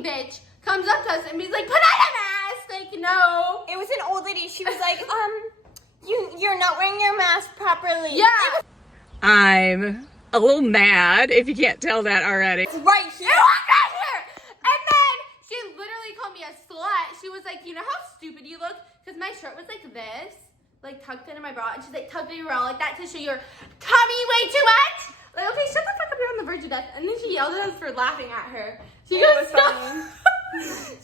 fucking bitch comes up to us and he's like, put on a mask. Like, no. It was an old lady. She was like, you're not wearing your mask properly. Yeah. I'm a little mad, if you can't tell that already. It's right here. It was right here. And then she literally called me a slut. She was like, you know how stupid you look? Because my shirt was like this, like tucked into my bra. And she's like, tucked it around like that to show your tummy way too much. Like, okay, shut the fuck up, you're on the verge of death. And then she yelled at us for laughing at her. She goes, stop.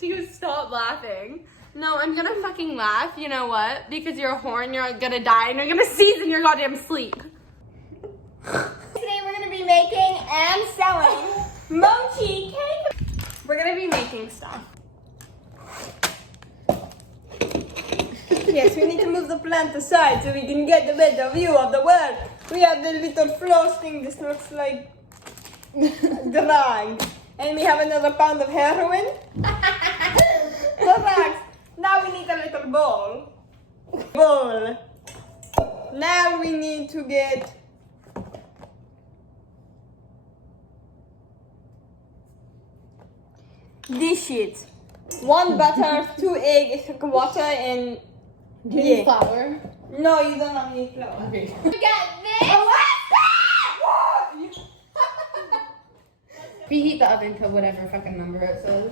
She goes, stop laughing. No, I'm gonna fucking laugh. You know what? Because you're a whore and you're gonna die and you're gonna seize in your goddamn sleep. Today we're gonna be making and selling mochi cake. We're gonna be making stuff. Yes, we need to move the plant aside so we can get the better view of the world. We have the little frosting. This looks like drag. And we have another pound of heroin. Relax. Now we need a little bowl. Now we need to get this shit. 1 butter, 2 eggs, water, and Flour. No, you don't have any flour. Okay. We got this. Preheat the oven to whatever fucking number it says.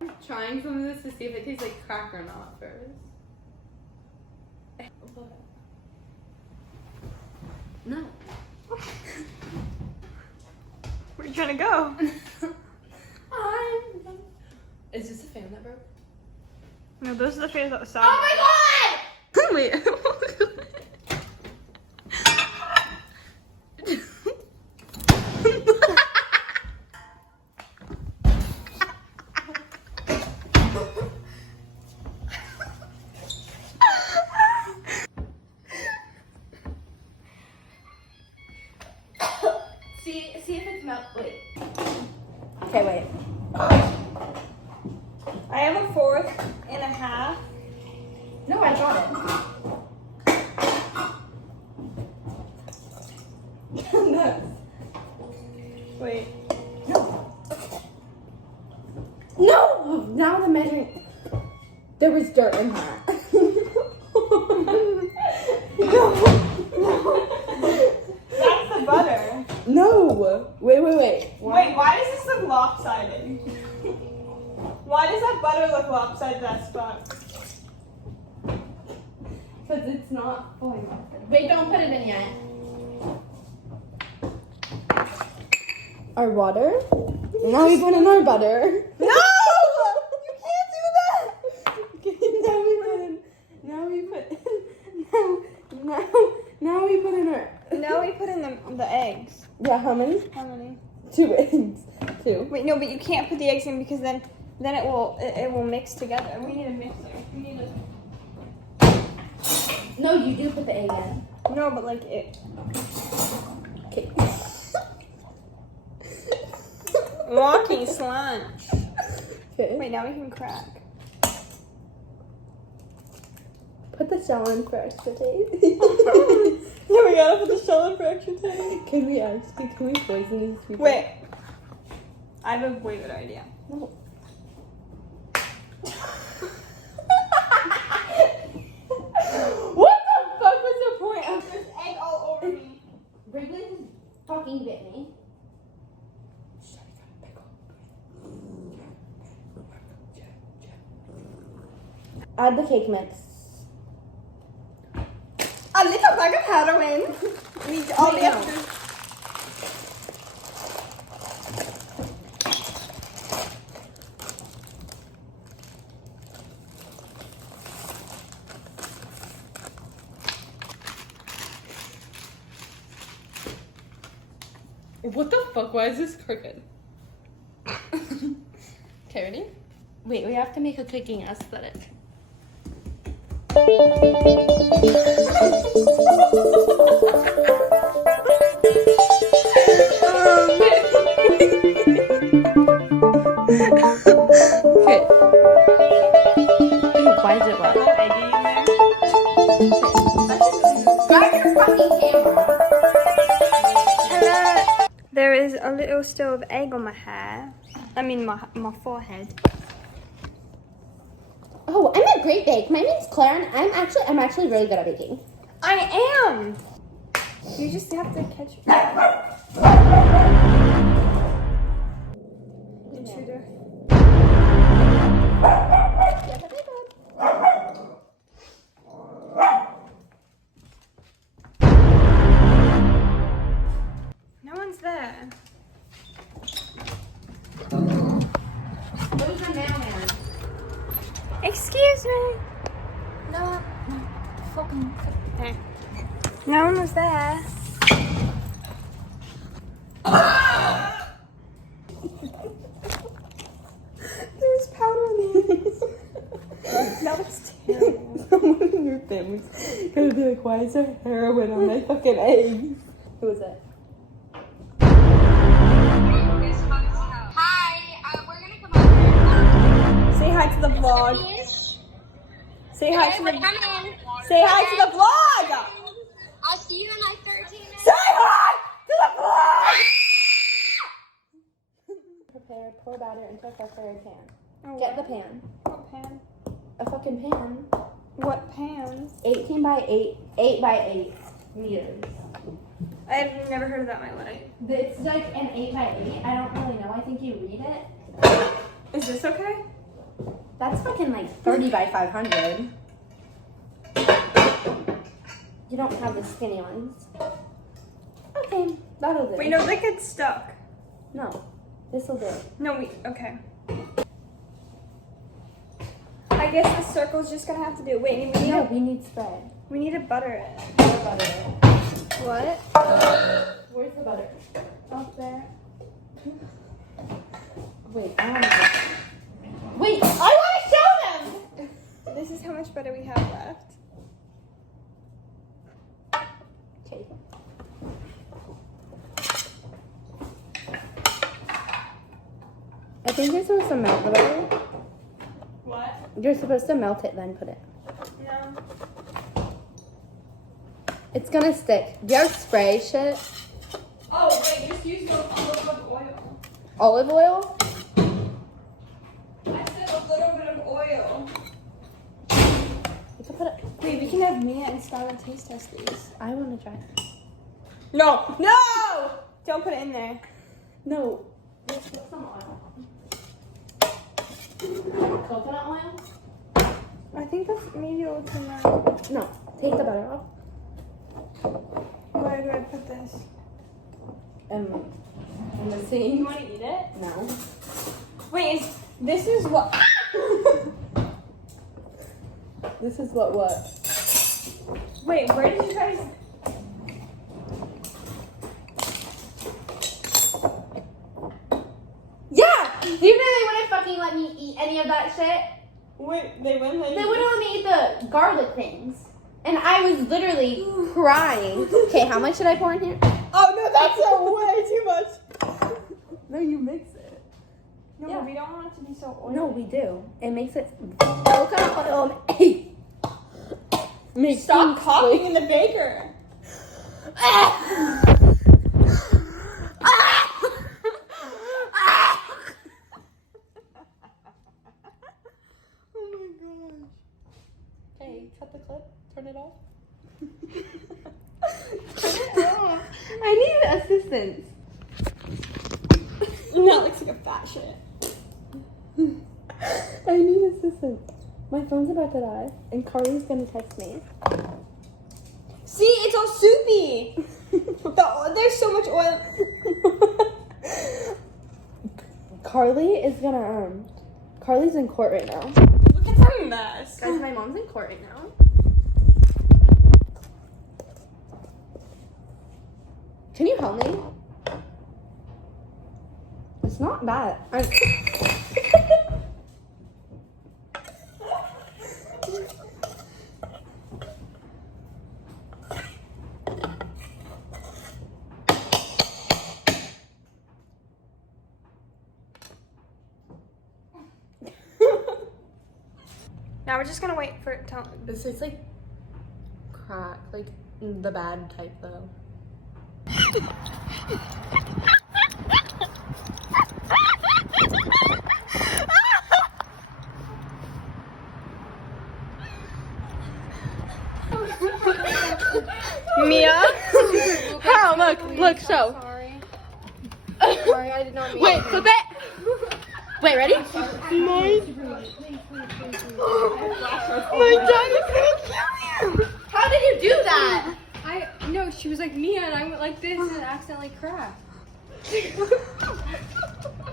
I'm trying some of this to see if it tastes like crack or not first. No. Where are you trying to go? Is this a fan that broke? No, those are the fans outside. Oh my god! Wait. See if it's melt. Wait. Okay, wait. I have a 4.5. No, I got it. No. Wait. No! Now the measuring. There was dirt in that. No. That's the butter. No! Wait. Wait, why does this look lopsided? Why does that butter look lopsided, that spot? Because it's not fully melted. Wait, don't put it in yet. Our water? Now we put in our butter. No! You can't do that! Okay, now we put in our... Now we put in the eggs. Yeah, how many? How many? 2 eggs. 2. Wait, no, but you can't put the eggs in because then it will mix together. We need a mixer. We need a... No, you do put the egg in. No, but like it. Okay. Walking slunch. Okay. Wait, now we can crack. Put the shell in for extra taste. Yeah, we gotta put the shell in for extra taste. Can we poison these people? Wait. I have a way better idea. No. What the fuck was the point of There's egg all over me. Wrigley fucking bit me. Add the cake mix. A little bag of heroin. All we have to do. What the fuck? Why is this crooked? Okay, ready? Wait, we have to make a cooking aesthetic. Okay. Ew, why is it wet? Eggy in there. Grab your fucking camera. Hello. a little still of egg on my hair. I mean my forehead. Oh, I'm a great bake. My name's Claire, and I'm actually really good at baking. I am. You just have to catch. Intruder. No one's there. Who's the mailman? Excuse me. No. Fucking. There. No one was there. There's powder on the eggs. That was terrible. Someone in your family's gonna be like, why is there heroin on my fucking eggs? Who was it? Hi, we're gonna come over. Say hi to the vlog. Say hi to the. Come in. Say hi to the vlog. I'll see you in like 13 minutes. Say hi to the vlog. Prepare, pour batter into a prepared pan. Oh, Get the pan. What pan? A fucking pan. What pan? 18 by 8 by 8 meters. I've never heard of that in my life. It's like an 8 by 8. I don't really know. I think you read it. Is this okay? That's fucking like 30 by 500. You don't have the skinny ones. Okay, that'll do. Wait, no, they get stuck. No, this'll do. No, okay. I guess the circle's just gonna have to do. Wait, We need spread. we need to butter it. Butter it. What? Where's the butter? Up there. Wait, I want to. Wait, I want to show them. This is how much butter we have left. Okay. I think you're supposed to melt the butter. What? You're supposed to melt it, then put it. No. It's gonna stick. Do you have spray shit? Oh, wait, just use the olive oil. Olive oil? I said a little bit of oil. You can put it. Wait, we can have Mia and Skylar taste test these. I want to try it. No! No! Don't put it in there. No. Let's put some oil. Coconut oil? I think that's maybe a little too much. No. Take the butter off. Where do I put this? In the sink. You want to eat it? No. Wait, this is what? This is what? Wait, where did you guys? Yeah! Do you know they wouldn't fucking let me eat any of that shit? Wait, they wouldn't let They you. wouldn't let me eat the garlic things. And I was literally crying. Okay, how much should I pour in here? Oh no, that's way too much. No, you mix it. No, Yeah. but we don't want it to be so oily. No, we do. It makes it coconut oil. Makes Stop things coughing in the baker. Oh my gosh. Okay, cut the clip. Turn it off. I need assistance. That looks like a fat shit. I need assistance. My phone's about to die, and Carly's gonna text me. See, it's all soupy. There's so much oil. Carly is gonna Carly's in court right now. Look at that mess. Guys, my mom's in court right now. Can you help me? It's not bad. Now we're just gonna wait for it to. This is like crack, like the bad type though. Mia? How? Look, show. Sorry. Sorry, I did not mean Wait, flip it. Wait, ready? My dad is gonna kill you. How did you do that? No, she was like Mia, and I went like this and accidentally cracked.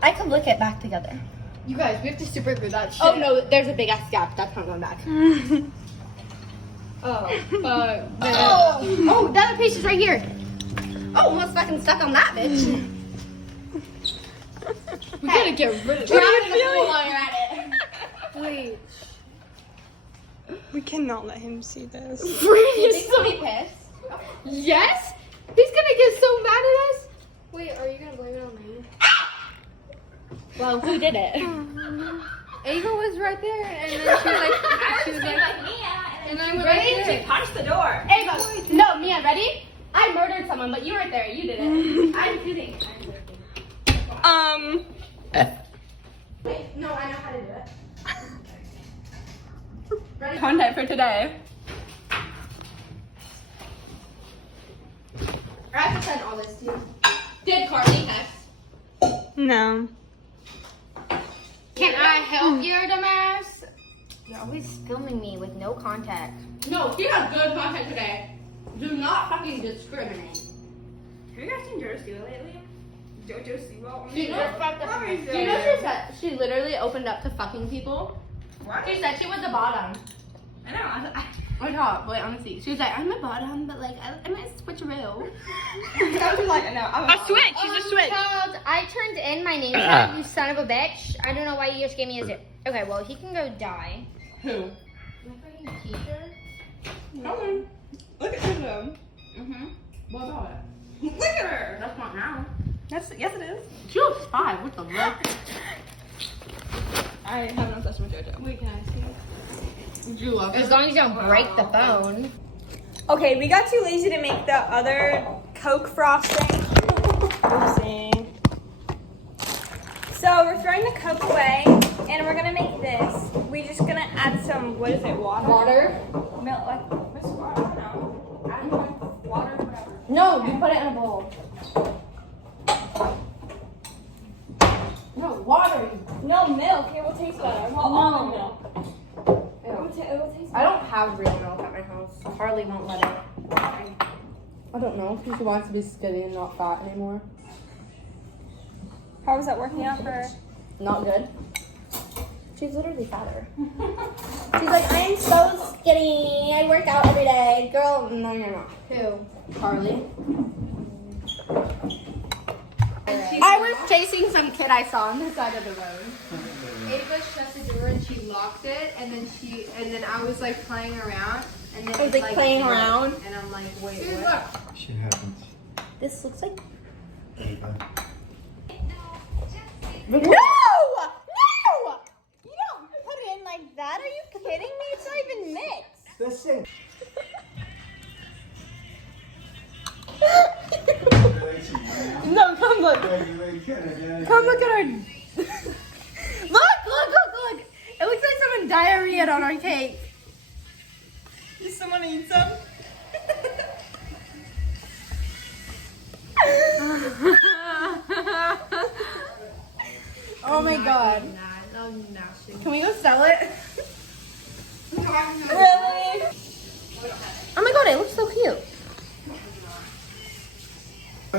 I can look it back together. You guys, we have to super glue that shit. Oh no, there's a big ass gap. That's not going back. Oh, Oh, the other piece is right here. Oh, almost fucking stuck on that bitch. we gotta get rid of Drop that. it in the pool while you're at it. Wait. We cannot let him see this. You think he'll be pissed? Yes? He's gonna get so mad at us. Wait, are you gonna blame it on me? Well, who did it? Ava was right there, and then she was like, and I went Ready? like this. Punch the door. Ava, no, Mia, ready? I murdered someone, but you weren't there. You did it. I'm kidding. Wait, no, I know how to do it. Ready? Content for today. I have to send all this to you. Did Carly text? No. Can I help you, dumbass? You're always filming me with no contact. No, you have good content today. Do not fucking discriminate. Have you guys seen Jojo Siwa lately? Jojo Siwa? Do you know she said she literally opened up to fucking people? What? She said she was a bottom. I know. Or top, wait, honestly. She was like, I'm a bottom, but like, I might switcheroo. I was like, no, I'm A switch. She's a switch. Child, I turned in my name tag, you son of a bitch. I don't know why you just gave me a zip. Okay, well, he can go die. Who? My fucking teacher? Come on. Look at him. Mm-hmm. What about it? Look at her. That's not now. Yes, it is. She was 5. What the fuck? I have an obsession with JoJo. Wait, can I see? You love As long as you don't break the phone. Okay, we got too lazy to make the other Coke frosting. Oopsie. So we're throwing the Coke away, and we're gonna make this. We're just gonna add some, what is it, water? Milk, like, what's water? I don't know. Add like water, whatever. No, you put it in a bowl. No, water. No, milk. It will taste better. Well, almond milk. It will taste I don't have real milk at my house. Carly won't let it. I don't know if she wants to be skinny and not fat anymore. How is that working out for her? Not good. She's literally fatter. She's like, I am so skinny. I work out every day. Girl, no, you're not. Who? Carly. I was chasing some kid I saw on the side of the road. Ava shut the door and she locked it, and then I was like playing around, and then I was like playing around. and I'm like, wait, what? Shit happens. This looks like. Ava. No! No! You don't put it in like that. Are you kidding me? It's not even mixed. The same. No, come look. Come look at our. Look! It looks like someone diarrheaed on our cake. Does someone eat some? Oh my god. Can we go sell it? Really? Oh my god, it looks so cute.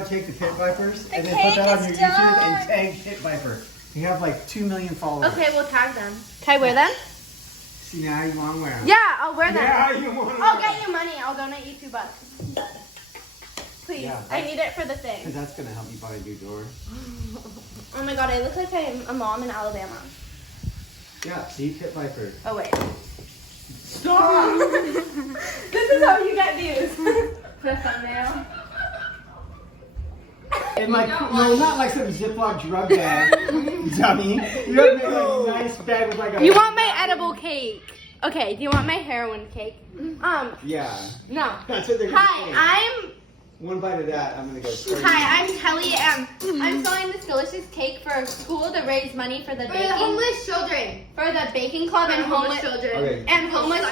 Take the Pit Vipers and then cake put that on is your done. YouTube and tag Pit Viper. You have like 2 million followers. Okay, we'll tag them. Can I wear them? See now you want to wear them. Yeah, I'll wear them. Yeah, you want to I'll get you money. I'll donate you $2. Please. Yeah, I need it for the thing. Because that's going to help you buy a new door. Oh my god, I look like I'm a mom in Alabama. Yeah, see Pit Viper. Oh wait. Stop! This is how you get views. For a thumbnail. And like, no, not like some Ziploc drug bag, dummy. You have to make like a nice bag with like a... You want my edible cake? Okay, do you want my heroin cake? Yeah. No. That's what they're gonna say. Hi, one bite of that, I'm gonna go crazy. Hi, I'm Kelly, and I'm selling this delicious cake for school to raise money for the For baking the homeless children. for the baking club and homeless children. Okay. and homeless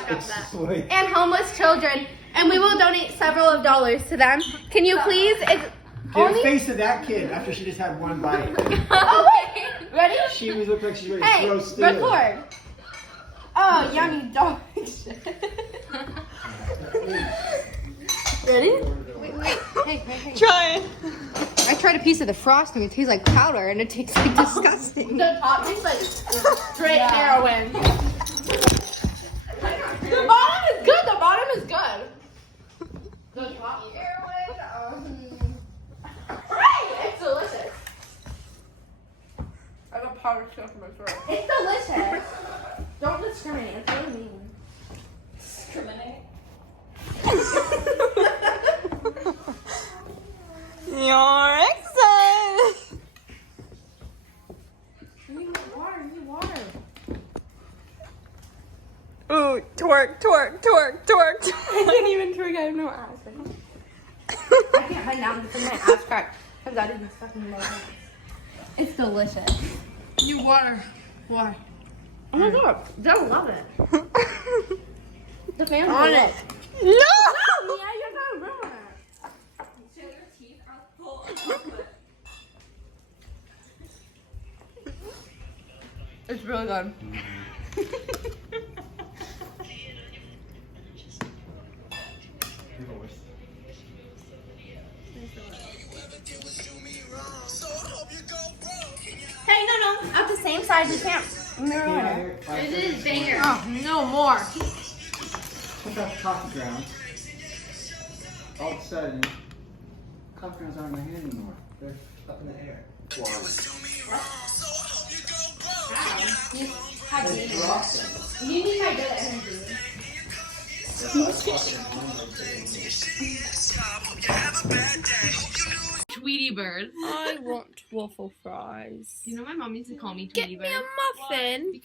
Wait. and homeless children, and we will donate several of dollars to them. Can you please? It's Get a face of that kid after she just had one bite. oh wait, ready? She was looked like she's ready to Hey, throw steel. record. Oh, yummy dog shit. Ready? Wait. Hey. Try it. I tried a piece of the frosting. It tastes like powder and it tastes like disgusting. The top tastes like straight heroin. The bottom is good. The bottom is good. The top heroin. Right. It's delicious. I got powder stuck in my throat. It's delicious. Don't discriminate. It's really mean. Discriminate. You're excited. You need water. Ooh, twerk. I can't even twerk. I have no ass. I can't bend down because my ass cracked. Because that is fucking low. It's delicious. You water. Why? Oh my god, they'll love it. The family On will. it. No! Yeah, you're gonna ruin it. So your teeth are full of chocolate. It's really good. Hey, no, at the same size, you can't ruin it. It is banger. Oh, no more. Look at coffee grounds. All of a sudden, coffee grounds aren't in my hand anymore. They're up in the air. Wow. They dropped them. You need my good energy. Tweety bird. I want waffle fries. You know my mom used to call me Tweety bird. Muffin.